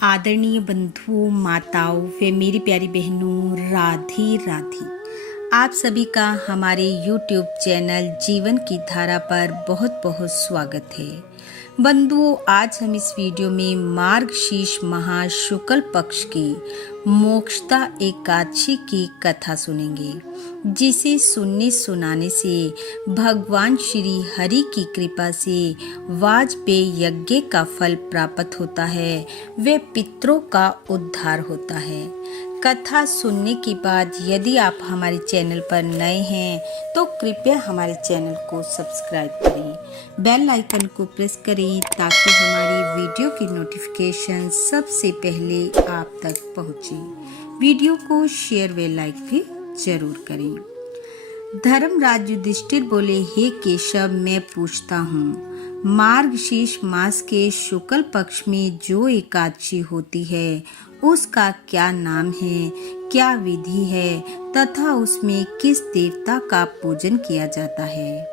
आदरणीय बंधुओं, माताओं व मेरी प्यारी बहनों, राधे राधे। आप सभी का हमारे YouTube चैनल जीवन की धारा पर बहुत बहुत स्वागत है। बंधुओं, आज हम इस वीडियो में मार्गशीर्ष माह शुक्ल पक्ष की मोक्षदा एकादशी की कथा सुनेंगे, जिसे सुनने सुनाने से भगवान श्री हरि की कृपा से वाजपेयी यज्ञ का फल प्राप्त होता है व पितरों का उद्धार होता है। कथा सुनने के बाद यदि आप हमारे चैनल पर नए हैं तो कृपया हमारे चैनल को सब्सक्राइब करें, बेल आइकन को प्रेस करें ताकि हमारी वीडियो की नोटिफिकेशन सबसे पहले आप तक पहुंचे। वीडियो को शेयर व लाइक भी जरूर करें। धर्मराज युधिष्ठिर बोले, हे केशव, मैं पूछता हूँ, मार्गशीर्ष मास के शुक्ल पक्ष में जो एकादशी होती है उसका क्या नाम है, क्या विधि है तथा उसमें किस देवता का पूजन किया जाता है?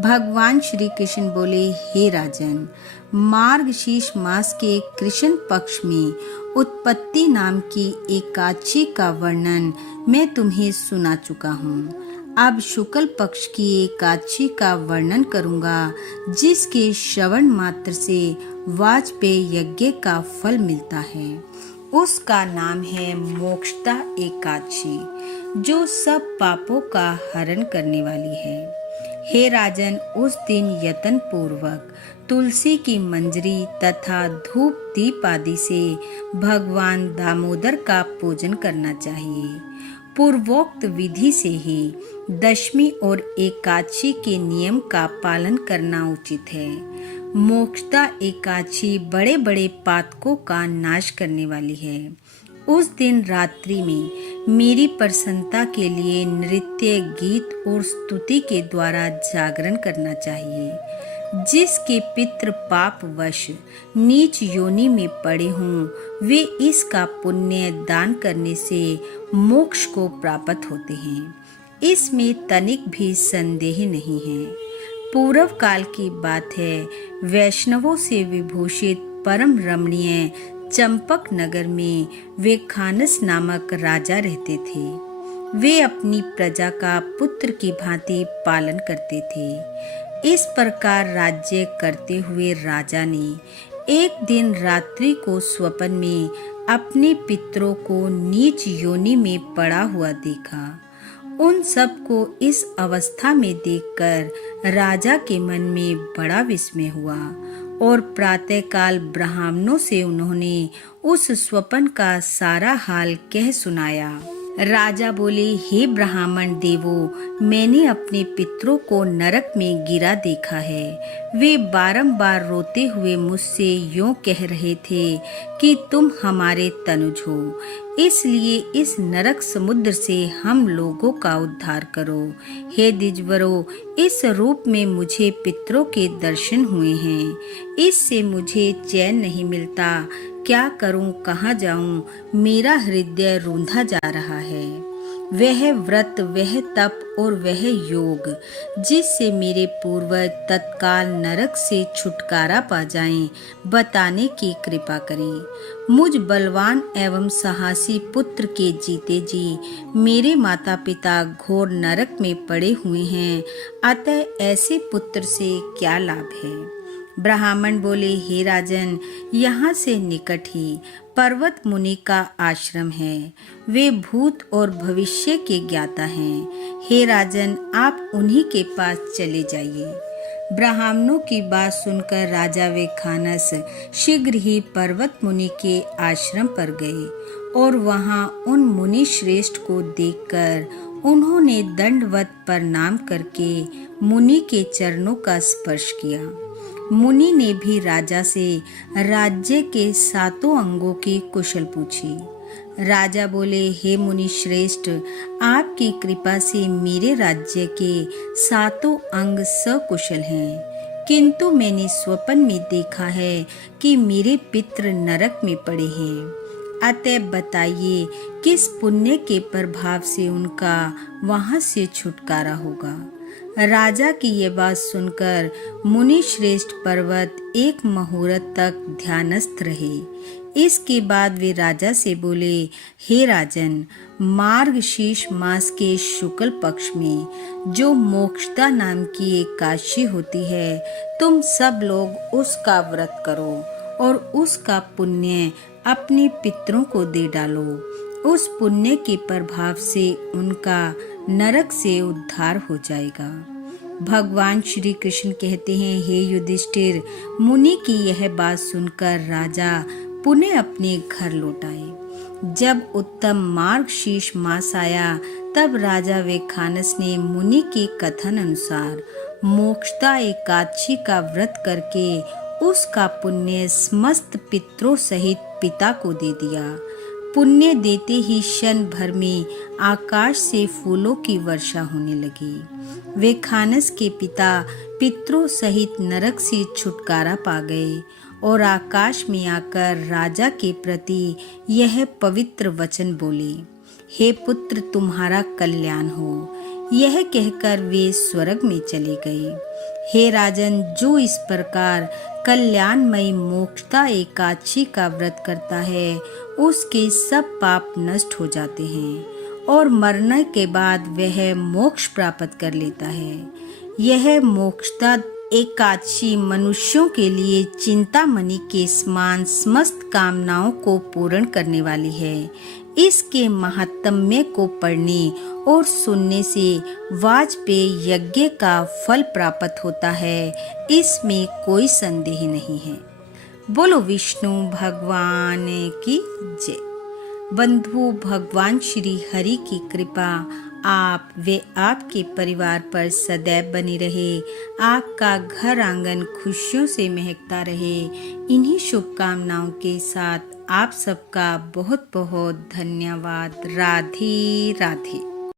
भगवान श्री कृष्ण बोले, हे राजन, मार्गशीर्ष मास के कृष्ण पक्ष में उत्पत्ति नाम की एकादशी का वर्णन मैं तुम्हें सुना चुका हूँ। अब शुक्ल पक्ष की एकादशी का वर्णन करूंगा, जिसके श्रवण मात्र से वाजपेयी यज्ञ का फल मिलता है। उसका नाम है मोक्षदा एकादशी, जो सब पापों का हरण करने वाली है। हे राजन, उस दिन यत्न पूर्वक तुलसी की मंजरी तथा धूप दीप आदि से भगवान दामोदर का पूजन करना चाहिए। पूर्वोक्त विधि से ही दशमी और एकादशी के नियम का पालन करना उचित है। मोक्षदा एकादशी बड़े बड़े पातकों का नाश करने वाली है। उस दिन रात्रि में मेरी प्रसन्नता के लिए नृत्य, गीत और स्तुति के द्वारा जागरण करना चाहिए। जिसके पितृ पापवश नीच योनि में पड़े हों, वे इसका पुण्य दान करने से मोक्ष को प्राप्त होते हैं। इसमें तनिक भी संदेह नहीं है। पूर्व काल की बात है, वैष्णवों से विभूषित परम रमणीय चंपक नगर में वे खानस नामक राजा रहते थे। वे अपनी प्रजा का पुत्र की भांति पालन करते थे। इस प्रकार राज्य करते हुए राजा ने एक दिन रात्रि को स्वप्न में अपने पितरों को नीच योनि में पड़ा हुआ देखा। उन सबको इस अवस्था में देखकर राजा के मन में बड़ा विस्मय हुआ और प्रातःकाल ब्राह्मणों से उन्होंने उस स्वप्न का सारा हाल कह सुनाया। राजा बोले, हे ब्राह्मण देवों, मैंने अपने पितरों को नरक में गिरा देखा है। वे बारंबार रोते हुए मुझसे यूं कह रहे थे कि तुम हमारे तनुज हो, इसलिए इस नरक समुद्र से हम लोगों का उद्धार करो। हे द्विजवरों, इस रूप में मुझे पितरों के दर्शन हुए हैं। इससे मुझे चैन नहीं मिलता। क्या करूं, कहाँ जाऊं? मेरा हृदय रूंधा जा रहा है। वह व्रत, वह तप और वह योग जिससे मेरे पूर्वज तत्काल नरक से छुटकारा पा जाएं, बताने की कृपा करें। मुझ बलवान एवं साहसी पुत्र के जीते जी मेरे माता पिता घोर नरक में पड़े हुए हैं, अतः ऐसे पुत्र से क्या लाभ है? ब्राह्मण बोले, हे राजन, यहाँ से निकट ही पर्वत मुनि का आश्रम है। वे भूत और भविष्य के ज्ञाता हैं। हे राजन, आप उन्हीं के पास चले जाइए। ब्राह्मणों की बात सुनकर राजा व खानस शीघ्र ही पर्वत मुनि के आश्रम पर गए और वहां उन मुनि श्रेष्ठ को देखकर उन्होंने दंडवत प्रणाम करके मुनि के चरणों का स्पर्श किया। मुनि ने भी राजा से राज्य के सातों अंगों की कुशल पूछी। राजा बोले, हे मुनि श्रेष्ठ, आपकी कृपा से मेरे राज्य के सातों अंग सकुशल हैं, किंतु मैंने स्वप्न में देखा है कि मेरे पितृ नरक में पड़े हैं। अतः बताइए, किस पुण्य के प्रभाव से उनका वहां से छुटकारा होगा? राजा की ये बात सुनकर मुनि श्रेष्ठ पर्वत एक मुहूर्त तक ध्यानस्थ रहे। इसके बाद वे राजा से बोले, हे राजन, मार्गशीर्ष मास के शुक्ल पक्ष में जो मोक्षदा नाम की एकादशी होती है, तुम सब लोग उसका व्रत करो और उसका पुण्य अपने पितरों को दे डालो। उस पुण्य के प्रभाव से उनका नरक से उद्धार हो जाएगा। भगवान श्री कृष्ण कहते हैं, हे युधिष्ठिर, मुनि की यह बात सुनकर राजा पुनः अपने घर लौट आए। जब उत्तम मार्गशीर्ष मास आया, तब राजा वेखानस ने मुनि के कथन अनुसार मोक्षदा एकादशी का व्रत करके उसका पुण्य समस्त पितरों सहित पिता को दे दिया। पुण्य देते ही क्षण भर में आकाश से फूलों की वर्षा होने लगी। वेखानस के पिता पितरों सहित नरक से छुटकारा पा गए और आकाश में आकर राजा के प्रति यह पवित्र वचन बोले, हे पुत्र, तुम्हारा कल्याण हो। यह कहकर वे स्वर्ग में चले गए। हे राजन, जो इस प्रकार कल्याणमयी मोक्षदा एकादशी का व्रत करता है, उसके सब पाप नष्ट हो जाते हैं और मरने के बाद वह मोक्ष प्राप्त कर लेता है। यह मोक्षदा एकादशी मनुष्यों के लिए चिंतामणि के समान समस्त कामनाओं को पूर्ण करने वाली है। इसके महात्म्य को पढ़ने और सुनने से वाजपेयी यज्ञ का फल प्राप्त होता है, इसमें कोई संदेह नहीं है। बोलो विष्णु भगवान की जय। बंधु, भगवान श्री हरि की कृपा आप वे आपके परिवार पर सदैव बनी रहे। आपका घर आंगन खुशियों से महकता रहे। इन्हीं शुभकामनाओं के साथ आप सबका बहुत बहुत धन्यवाद। राधे राधे।